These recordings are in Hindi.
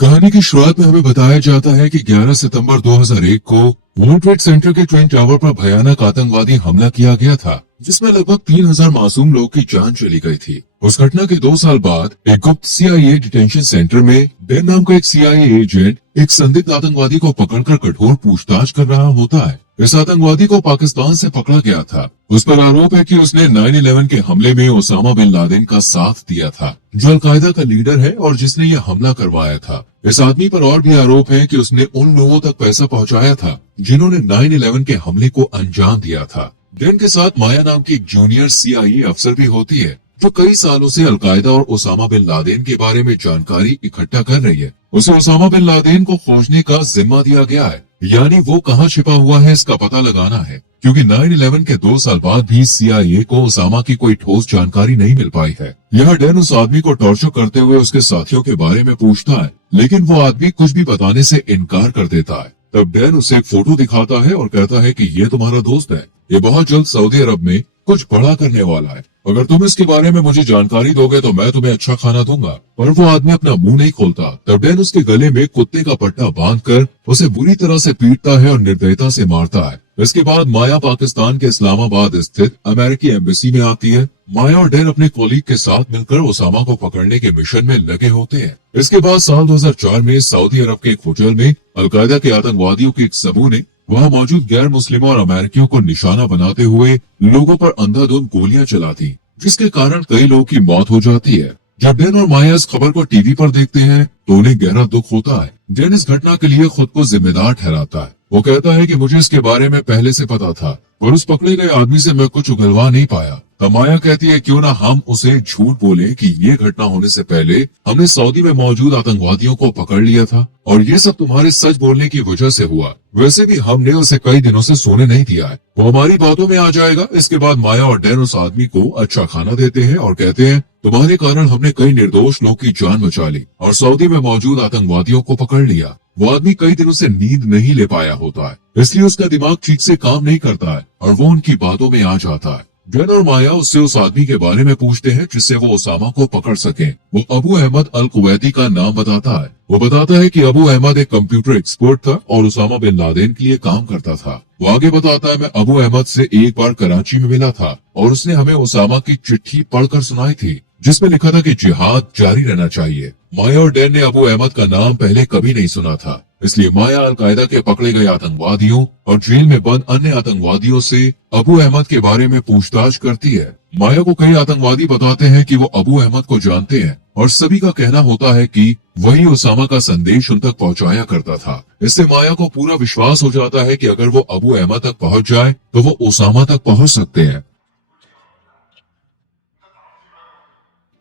कहानी की शुरुआत में हमें बताया जाता है कि 11 सितंबर 2001 को वर्ल्ड ट्रेड सेंटर के ट्विन टावर पर भयानक आतंकवादी हमला किया गया था, जिसमें लगभग 3000 मासूम लोगों की जान चली गई थी। उस घटना के 2 साल बाद एक गुप्त CIA डिटेंशन सेंटर में डैन नाम का एक CIA एजेंट एक संदिग्ध आतंकवादी को पकड़कर कठोर पूछताछ कर रहा होता है। इस आतंकवादी को पाकिस्तान से पकड़ा गया था। उस पर आरोप है कि उसने 9/11 के हमले में ओसामा बिन लादेन का साथ दिया था, जो अलकायदा का लीडर है और जिसने यह हमला करवाया था। इस आदमी पर और भी आरोप है कि उसने उन लोगों तक पैसा पहुंचाया था जिन्होंने 9/11 के हमले को अंजाम दिया था। डैन के साथ माया नाम की एक जूनियर CIA अफसर भी होती है, जो कई सालों से अलकायदा और ओसामा बिन लादेन के बारे में जानकारी इकट्ठा कर रही है। उसे ओसामा बिन लादेन को खोजने का जिम्मा दिया गया है, यानी वो कहाँ छिपा हुआ है इसका पता लगाना है, क्योंकि 9/11 के 2 साल बाद भी CIA को ओसामा की कोई ठोस जानकारी नहीं मिल पाई है। यह डैन उस आदमी को टॉर्चर करते हुए उसके साथियों के बारे में पूछता है, लेकिन वो आदमी कुछ भी बताने से इनकार कर देता है। तब डैन उसे एक फोटो दिखाता है और कहता है कि ये तुम्हारा दोस्त है, ये बहुत जल्द सऊदी अरब में कुछ बड़ा करने वाला है। अगर तुम इसके बारे में मुझे जानकारी दोगे तो मैं तुम्हें अच्छा खाना दूंगा। पर वो आदमी अपना मुंह नहीं खोलता। तब डैन उसके गले में कुत्ते का पट्टा बांधकर उसे बुरी तरह से पीटता है और निर्दयता से मारता है। इसके बाद माया पाकिस्तान के इस्लामाबाद स्थित अमेरिकी एम्बेसी में आती है। माया और डैन अपने कॉलीग के साथ मिलकर ओसामा को पकड़ने के मिशन में लगे होते हैं। इसके बाद साल 2004 में सऊदी अरब के एक होटल में अलकायदा के आतंकवादियों के एक समूह ने वहाँ मौजूद गैर मुस्लिमों और अमेरिकियों को निशाना बनाते हुए लोगों पर अंधाधुंध गोलियां चला दी, जिसके कारण कई लोगों की मौत हो जाती है। जब डैन और माया इस खबर को टीवी पर देखते हैं तो उन्हें गहरा दुख होता है। डैन इस घटना के लिए खुद को जिम्मेदार ठहराता है। वो कहता है कि मुझे इसके बारे में पहले से पता था, पर उस पकड़े गए आदमी से मैं कुछ उगलवा नहीं पाया। तब माया कहती है क्यों ना हम उसे झूठ बोले कि ये घटना होने से पहले हमने सऊदी में मौजूद आतंकवादियों को पकड़ लिया था और ये सब तुम्हारे सच बोलने की वजह से हुआ। वैसे भी हमने उसे कई दिनों से सोने नहीं दिया है, वो हमारी बातों में आ जाएगा। इसके बाद माया और डैन उस आदमी को अच्छा खाना देते हैं और कहते हैं तुम्हारे कारण हमने कई निर्दोष लोगों की जान बचा ली और सऊदी में मौजूद आतंकवादियों को पकड़ लिया। वो आदमी कई दिनों से नींद नहीं ले पाया होता है, इसलिए उसका दिमाग ठीक से काम नहीं करता है और वो उनकी बातों में आ जाता है। डैन और माया उससे उस आदमी के बारे में पूछते हैं जिससे वो ओसामा को पकड़ सके। वो अबू अहमद अल कुवैती का नाम बताता है। वो बताता है कि अबू अहमद एक कंप्यूटर एक्सपर्ट था और ओसामा बिन लादेन के लिए काम करता था। वो आगे बताता है मैं अबू अहमद से एक बार कराची में मिला था और उसने हमें ओसामा की चिट्ठी पढ़कर सुनाई थी, जिसमें लिखा था कि जिहाद जारी रहना चाहिए। माया और डैन ने अबू अहमद का नाम पहले कभी नहीं सुना था, इसलिए माया अलकायदा के पकड़े गए आतंकवादियों और जेल में बंद अन्य आतंकवादियों से अबू अहमद के बारे में पूछताछ करती है। माया को कई आतंकवादी बताते हैं कि वो अबू अहमद को जानते हैं और सभी का कहना होता है कि वही ओसामा का संदेश उन तक पहुंचाया करता था। इससे माया को पूरा विश्वास हो जाता है कि अगर वो अबू अहमद तक पहुंच जाए तो वो ओसामा तक पहुंच सकते हैं।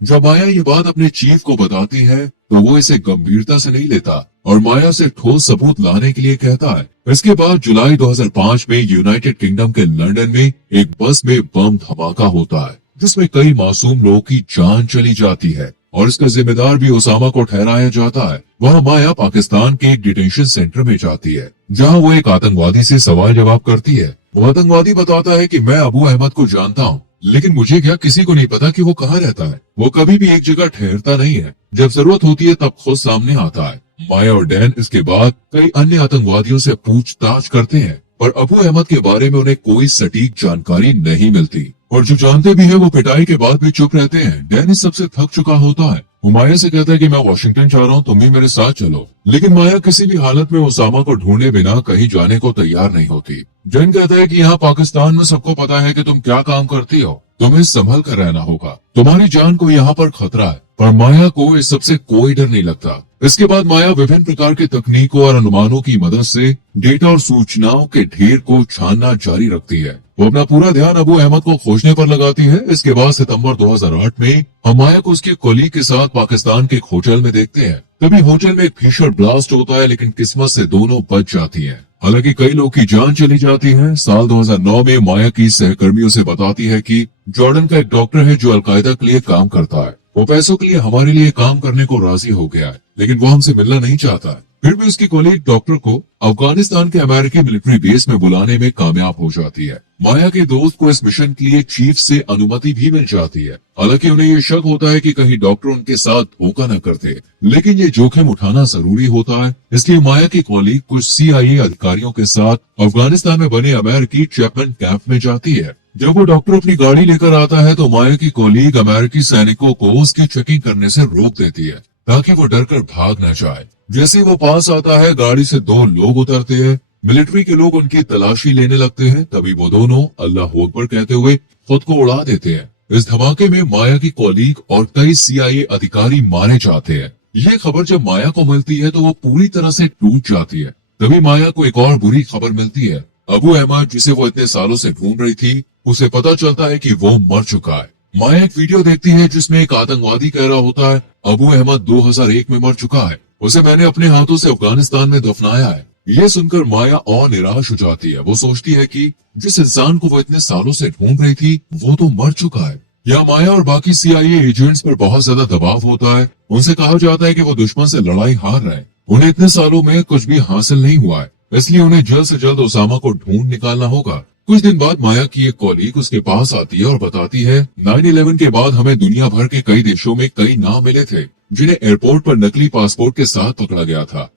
जब माया ये बात अपने चीफ को बताती है तो वो इसे गंभीरता से नहीं लेता और माया से ठोस सबूत लाने के लिए कहता है। इसके बाद जुलाई 2005 में यूनाइटेड किंगडम के लंदन में एक बस में बम धमाका होता है, जिसमें कई मासूम लोगों की जान चली जाती है और इसका जिम्मेदार भी ओसामा को ठहराया जाता है। वहाँ माया पाकिस्तान के एक डिटेंशन सेंटर में जाती है, जहाँ वो एक आतंकवादी से सवाल जवाब करती है। वो आतंकवादी बताता है कि मैं अबू अहमद को जानता हूँ, लेकिन मुझे क्या किसी को नहीं पता कि वो कहाँ रहता है। वो कभी भी एक जगह ठहरता नहीं है, जब जरूरत होती है तब खुद सामने आता है। माया और डैन इसके बाद कई अन्य आतंकवादियों से पूछताछ करते हैं, पर अबू अहमद के बारे में उन्हें कोई सटीक जानकारी नहीं मिलती और जो जानते भी है वो पिटाई के बाद भी चुप रहते हैं। डैन इस सबसे थक चुका होता है। वो माया से कहता है कि मैं वॉशिंगटन जा रहा हूँ, तुम भी मेरे साथ चलो। लेकिन माया किसी भी हालत में ओसामा को ढूंढे बिना कहीं जाने को तैयार नहीं होती। डैन कहता है कि यहाँ पाकिस्तान में सबको पता है कि तुम क्या काम करती हो, तुम्हें संभल कर रहना होगा, तुम्हारी जान को यहाँ पर खतरा है। पर माया को इस सबसे कोई डर नहीं लगता। इसके बाद माया विभिन्न प्रकार की तकनीकों और अनुमानों की मदद से डेटा और सूचनाओं के ढेर को छानना जारी रखती है। वो अपना पूरा ध्यान अबू अहमद को खोजने पर लगाती है। इसके बाद सितंबर 2008 में हम माया को उसके कोलीग के साथ पाकिस्तान के एक होटल में देखते हैं। तभी होटल में एक भीषण ब्लास्ट होता है, लेकिन किस्मत से दोनों बच जाती हैं। हालांकि कई लोग की जान चली जाती है। साल 2009 में माया की सहकर्मियों से बताती है कि जॉर्डन का एक डॉक्टर है जो अलकायदा के लिए काम करता है। वो पैसों के लिए हमारे लिए काम करने को राजी हो गया है, लेकिन वो हमसे मिलना नहीं चाहता है। फिर भी उसकी कॉलीग डॉक्टर को अफगानिस्तान के अमेरिकी मिलिट्री बेस में बुलाने में कामयाब हो जाती है। माया के दोस्त को इस मिशन के लिए चीफ से अनुमति भी मिल जाती है। हालांकि उन्हें ये शक होता है कि कहीं डॉक्टर उनके साथ धोखा न करते, लेकिन ये जोखिम उठाना जरूरी होता है। इसलिए माया की कॉलीग कुछ CIA अधिकारियों के साथ अफगानिस्तान में बने अमेरिकी चैपमैन कैंप में जाती है। जब वो डॉक्टर अपनी गाड़ी लेकर आता है तो माया की कॉलीग अमेरिकी सैनिकों को उसकी चेकिंग करने से रोक देती है ताकि वो डरकर भाग न जाए। जैसे ही वो पास आता है, गाड़ी से 2 लोग उतरते हैं। मिलिट्री के लोग उनकी तलाशी लेने लगते हैं। तभी वो दोनों अल्लाह अकबर कहते हुए खुद को उड़ा देते हैं। इस धमाके में माया की कॉलीग और कई CIA अधिकारी मारे जाते हैं। ये खबर जब माया को मिलती है तो वो पूरी तरह से टूट जाती है। तभी माया को एक और बुरी खबर मिलती है। अबू अहमद, जिसे वो इतने सालों से ढूंढ रही थी, उसे पता चलता है कि वो मर चुका है। माया एक वीडियो देखती है जिसमें एक आतंकवादी कह रहा होता है, अबू अहमद 2001 में मर चुका है, उसे मैंने अपने हाथों से अफगानिस्तान में दफनाया है। ये सुनकर माया और निराश हो जाती है। वो सोचती है कि जिस इंसान को वो इतने सालों से ढूंढ रही थी वो तो मर चुका है। यहाँ माया और बाकी CIA एजेंट्स पर बहुत ज्यादा दबाव होता है। उनसे कहा जाता है कि वो दुश्मन से लड़ाई हार रहे हैं। उन्हें इतने सालों में कुछ भी हासिल नहीं हुआ है, इसलिए उन्हें जल्द से जल्द ओसामा को ढूंढ निकालना होगा। कुछ दिन बाद माया की एक कॉलीग उसके पास आती है और बताती है, 9/11 के बाद हमें दुनिया भर के कई देशों में कई नाम मिले थे जिन्हें एयरपोर्ट पर नकली पासपोर्ट के साथ पकड़ा गया था।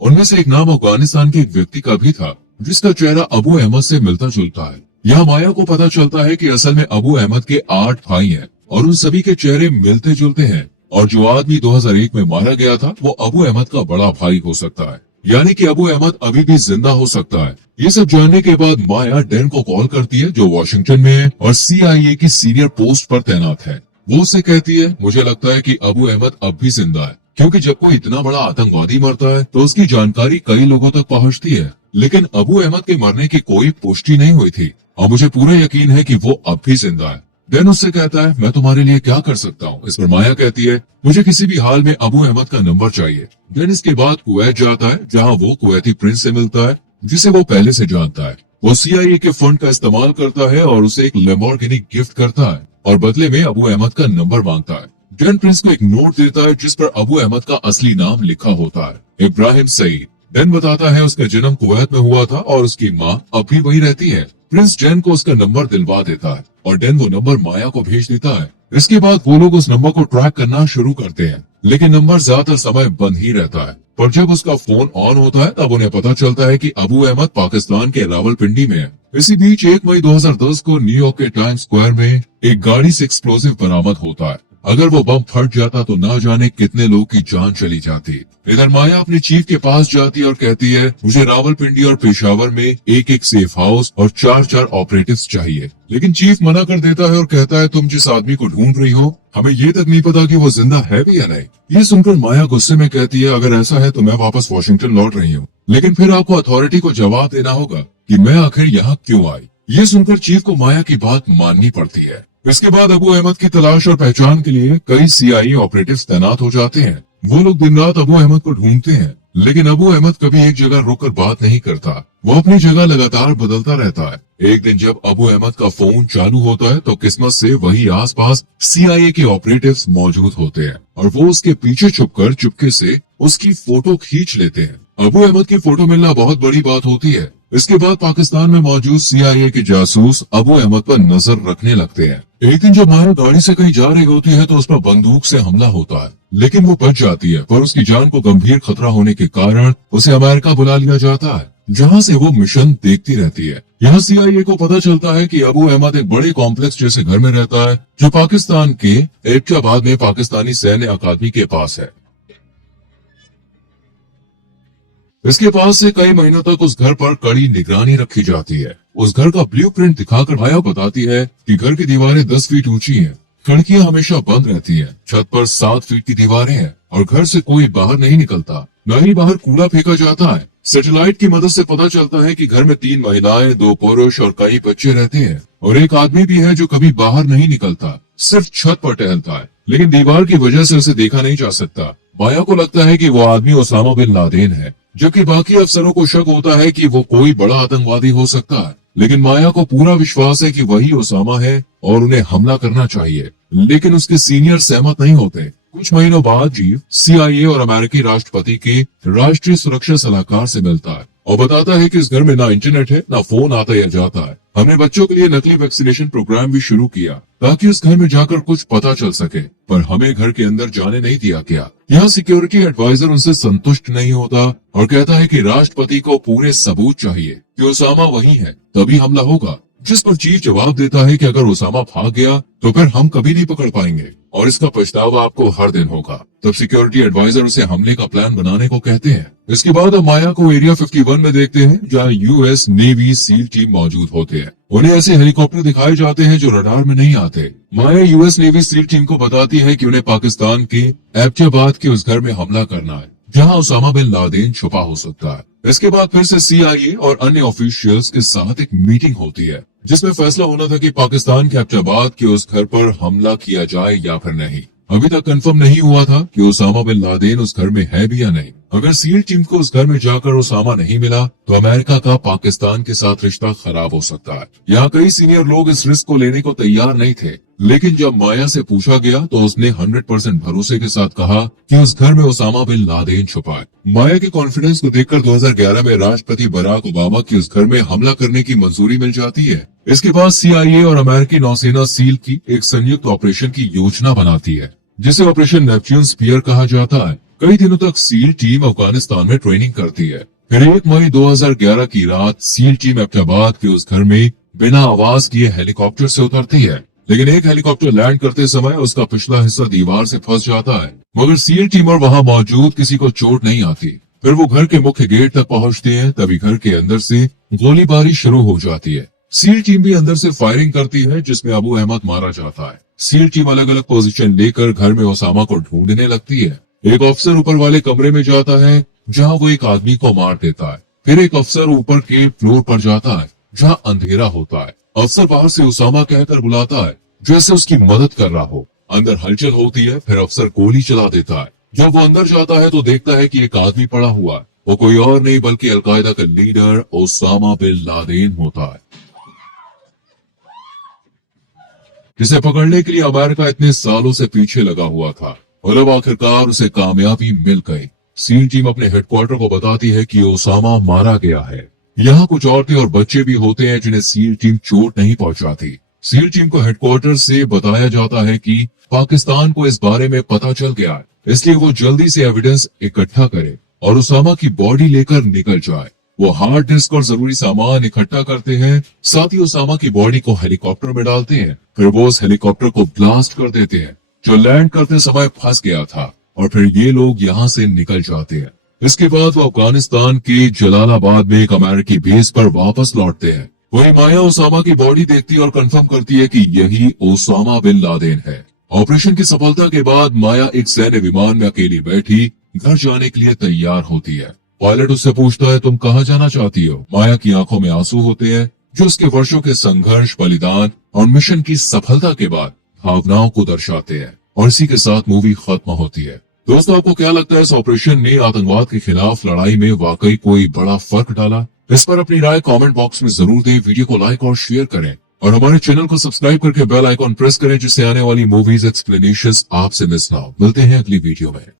उनमें से एक नाम अफगानिस्तान के एक व्यक्ति का भी था जिसका चेहरा अबू अहमद से मिलता जुलता है। यहाँ माया को पता चलता है कि असल में अबू अहमद के 8 भाई हैं और उन सभी के चेहरे मिलते जुलते हैं, और जो आदमी 2001 में मारा गया था वो अबू अहमद का बड़ा भाई हो सकता है, यानी कि अबू अहमद अभी भी जिंदा हो सकता है। ये सब जानने के बाद माया डैन को कॉल करती है जो वॉशिंगटन में है और CIA की सीनियर पोस्ट पर तैनात है। वो उससे कहती है, मुझे लगता है कि अबू अहमद अब भी जिंदा है, क्योंकि जब कोई इतना बड़ा आतंकवादी मरता है तो उसकी जानकारी कई लोगों तक पहुंचती है, लेकिन अबू अहमद के मरने की कोई पुष्टि नहीं हुई थी और मुझे पूरा यकीन है कि वो अब भी जिंदा है। डैन उससे कहता है, मैं तुम्हारे लिए क्या कर सकता हूँ। इस पर माया कहती है, मुझे किसी भी हाल में अबू अहमद का नंबर चाहिए। डैन इसके बाद कुवैत जाता है जहाँ वो कुवैती प्रिंस से मिलता है जिसे वो पहले से जानता है। वो CIA के फंड का इस्तेमाल करता है और उसे एक लैम्बोर्गिनी गिफ्ट करता है और बदले में अबू अहमद का नंबर मांगता है। डैन प्रिंस को एक नोट देता है जिस पर अबू अहमद का असली नाम लिखा होता है, इब्राहिम सईद। डैन बताता है उसका जन्म कुवैत में हुआ था और उसकी माँ अब भी वही रहती है। प्रिंस डैन को उसका नंबर दिलवा देता है और डैन वो नंबर माया को भेज देता है। इसके बाद वो लोग उस नंबर को ट्रैक करना शुरू करते हैं, लेकिन नंबर ज्यादातर समय बंद ही रहता है। पर जब उसका फोन ऑन होता है तब उन्हें पता चलता है कि अबू अहमद पाकिस्तान के रावलपिंडी में है। इसी बीच 1 मई 2010 को न्यूयॉर्क के टाइम्स स्क्वायर में एक गाड़ी से एक्सप्लोसिव बरामद होता है। अगर वो बम फट जाता तो ना जाने कितने लोग की जान चली जाती। इधर माया अपने चीफ के पास जाती है और कहती है, मुझे रावलपिंडी और पेशावर में एक सेफ हाउस और 4 ऑपरेटिव्स चाहिए। लेकिन चीफ मना कर देता है और कहता है, तुम जिस आदमी को ढूंढ रही हो हमें ये तक नहीं पता कि वो जिंदा है भी या नहीं। ये सुनकर माया गुस्से में कहती है, अगर ऐसा है तो मैं वापस वॉशिंगटन लौट रही हूँ, लेकिन फिर आपको अथॉरिटी को जवाब देना होगा कि मैं आखिर यहाँ क्यों आई। ये सुनकर चीफ को माया की बात माननी पड़ती है। इसके बाद अबू अहमद की तलाश और पहचान के लिए कई CIA ऑपरेटिव्स तैनात हो जाते हैं। वो लोग दिन रात अबू अहमद को ढूंढते हैं, लेकिन अबू अहमद कभी एक जगह रुककर बात नहीं करता। वो अपनी जगह लगातार बदलता रहता है। एक दिन जब अबू अहमद का फोन चालू होता है तो किस्मत से वही आसपास CIA के ऑपरेटिव्स मौजूद होते हैं और वो उसके पीछे छुपकर चुपके से उसकी फोटो खींच लेते हैं। अबू अहमद की फोटो मिलना बहुत बड़ी बात होती है। इसके बाद पाकिस्तान में मौजूद CIA के जासूस अबू अहमद पर नजर रखने लगते हैं। एक दिन जब माया गाड़ी से कहीं जा रही होती है तो उस पर बंदूक से हमला होता है, लेकिन वो बच जाती है, पर उसकी जान को गंभीर खतरा होने के कारण उसे अमेरिका बुला लिया जाता है, जहाँ से वो मिशन देखती रहती है। यहाँ CIA को पता चलता है कि अबू अहमद एक बड़े कॉम्प्लेक्स जैसे घर में रहता है जो पाकिस्तान के एबटाबाद में पाकिस्तानी सैन्य अकादमी के पास है। इसके पास से कई महीनों तक उस घर पर कड़ी निगरानी रखी जाती है। उस घर का ब्लूप्रिंट दिखाकर माया बताती है कि घर की दीवारें 10 फीट ऊंची हैं, खिड़कियां हमेशा बंद रहती हैं, छत पर 7 फीट की दीवारें हैं और घर से कोई बाहर नहीं निकलता, न ही बाहर कूड़ा फेंका जाता है। सैटेलाइट की मदद से पता चलता है कि घर में 3 महिलाएं, 2 पुरुष और कई बच्चे रहते हैं और एक आदमी भी है जो कभी बाहर नहीं निकलता, सिर्फ छत पर टहलता है, लेकिन दीवार की वजह से उसे देखा नहीं जा सकता। माया को लगता है कि वो आदमी ओसामा बिन लादेन है, जबकि बाकी अफसरों को शक होता है कि वो कोई बड़ा आतंकवादी हो सकता है। लेकिन माया को पूरा विश्वास है कि वही ओसामा है और उन्हें हमला करना चाहिए, लेकिन उसके सीनियर सहमत नहीं होते। कुछ महीनों बाद जीव CIA और अमेरिकी राष्ट्रपति के राष्ट्रीय सुरक्षा सलाहकार से मिलता है और बताता है कि इस घर में ना इंटरनेट है, ना फोन आता या जाता है। हमने बच्चों के लिए नकली वैक्सीनेशन प्रोग्राम भी शुरू किया ताकि उस घर में जाकर कुछ पता चल सके, पर हमें घर के अंदर जाने नहीं दिया गया। यहाँ सिक्योरिटी एडवाइजर उनसे संतुष्ट नहीं होता और कहता है कि राष्ट्रपति को पूरे सबूत चाहिए कि ओसामा वही है, तभी हमला होगा। जिस पर चीफ जवाब देता है कि अगर ओसामा भाग गया तो फिर हम कभी नहीं पकड़ पाएंगे और इसका पछतावा आपको हर दिन होगा। तब सिक्योरिटी एडवाइजर उसे हमले का प्लान बनाने को कहते हैं। इसके बाद हम माया को एरिया 51 में देखते हैं जहाँ US नेवी सील टीम मौजूद होते हैं। उन्हें ऐसे हेलीकॉप्टर दिखाए जाते हैं जो रडार में नहीं आते। माया US नेवी सील टीम को बताती है कि उन्हें पाकिस्तान के एबटाबाद के उस घर में हमला करना है जहाँ ओसामा बिन लादेन छुपा हो सकता है। इसके बाद फिर से CIA और अन्य ऑफिशियल्स के साथ एक मीटिंग होती है जिसमें फैसला होना था कि पाकिस्तान के एबटाबाद के उस घर पर हमला किया जाए या फिर नहीं। अभी तक कंफर्म नहीं हुआ था कि ओसामा बिन लादेन उस घर में है भी या नहीं। अगर सील टीम को उस घर में जाकर ओसामा नहीं मिला तो अमेरिका का पाकिस्तान के साथ रिश्ता खराब हो सकता है। यहाँ कई सीनियर लोग इस रिस्क को लेने को तैयार नहीं थे, लेकिन जब माया से पूछा गया तो उसने 100% भरोसे के साथ कहा कि उस घर में ओसामा बिन लादेन छुपा है। माया के कॉन्फिडेंस को देखकर 2011 में राष्ट्रपति बराक ओबामा की उस घर में हमला करने की मंजूरी मिल जाती है। इसके बाद CIA और अमेरिकी नौसेना सील की एक संयुक्त ऑपरेशन की योजना बनाती है जिसे ऑपरेशन नेपच्यून स्पीयर कहा जाता है। कई दिनों तक सील टीम अफगानिस्तान में ट्रेनिंग करती है। फिर 1 मई 2011 की रात सील टीम एबटाबाद के उस घर में बिना आवाज किए हेलीकॉप्टर से उतरती है, लेकिन एक हेलीकॉप्टर लैंड करते समय उसका पिछला हिस्सा दीवार से फंस जाता है, मगर सील टीम और वहाँ मौजूद किसी को चोट नहीं आती। फिर वो घर के मुख्य गेट तक पहुँचते हैं, तभी घर के अंदर से गोलीबारी शुरू हो जाती है। सील टीम भी अंदर से फायरिंग करती है जिसमें अबू अहमद मारा जाता है। सील टीम अलग अलग पोजीशन लेकर घर में ओसामा को ढूंढने लगती है। एक अफसर ऊपर वाले कमरे में जाता है जहां वो एक आदमी को मार देता है। फिर एक अफसर ऊपर के फ्लोर पर जाता है जहां अंधेरा होता है। अफसर बाहर से ओसामा कहकर बुलाता है जैसे उसकी मदद कर रहा हो। अंदर हलचल होती है, फिर अफसर गोली चला देता है। जब वो अंदर जाता है तो देखता है कि एक आदमी पड़ा हुआ है। वो कोई और नहीं बल्कि अलकायदा का लीडर ओसामा बिन लादेन होता है, जिसे पकड़ने के लिए अमेरिका इतने सालों से पीछे लगा हुआ था और अब आखिरकार उसे कामयाबी मिल गई। सील टीम अपने हेडक्वार्टर को बताती है कि ओसामा मारा गया है। यहाँ कुछ औरतें और बच्चे भी होते हैं जिन्हें सील टीम चोट नहीं पहुंचाती। सील टीम को हेडक्वार्टर से बताया जाता है कि पाकिस्तान को इस बारे में पता चल गया है, इसलिए वो जल्दी से एविडेंस इकट्ठा करे और ओसामा की बॉडी लेकर निकल जाए। वो हार्ड डिस्क और जरूरी सामान इकट्ठा करते हैं, साथ ही ओसामा की बॉडी को हेलीकॉप्टर में डालते हैं। फिर वो उस हेलीकॉप्टर को ब्लास्ट कर देते हैं जो लैंड करते समय फंस गया था, और फिर ये लोग यहाँ से निकल जाते हैं। इसके बाद वो अफगानिस्तान के जलालाबाद में एक अमेरिकी बेस पर वापस लौटते हैं। वही माया ओसामा की बॉडी देखती है और कंफर्म करती है कि यही ओसामा बिन लादेन है। ऑपरेशन की सफलता के बाद माया एक सैन्य विमान में अकेली बैठी घर जाने के लिए तैयार होती है। पायलट उससे पूछता है तुम कहाँ जाना चाहती हो। माया की आंखों में आंसू होते हैं जो उसके वर्षों के संघर्ष, बलिदान और मिशन की सफलता के बाद भावनाओं को दर्शाते हैं। और इसी के साथ मूवी खत्म होती है। दोस्तों, आपको क्या लगता है इस ऑपरेशन ने आतंकवाद के खिलाफ लड़ाई में वाकई कोई बड़ा फर्क डाला? इस पर अपनी राय कमेंट बॉक्स में जरूर दें। वीडियो को लाइक और शेयर करें और हमारे चैनल को सब्सक्राइब करके बेल आइकॉन प्रेस करें जिससे आने वाली मूवीज एक्सप्लेनेशंस आपसे मिस ना हो। मिलते हैं अगली वीडियो में।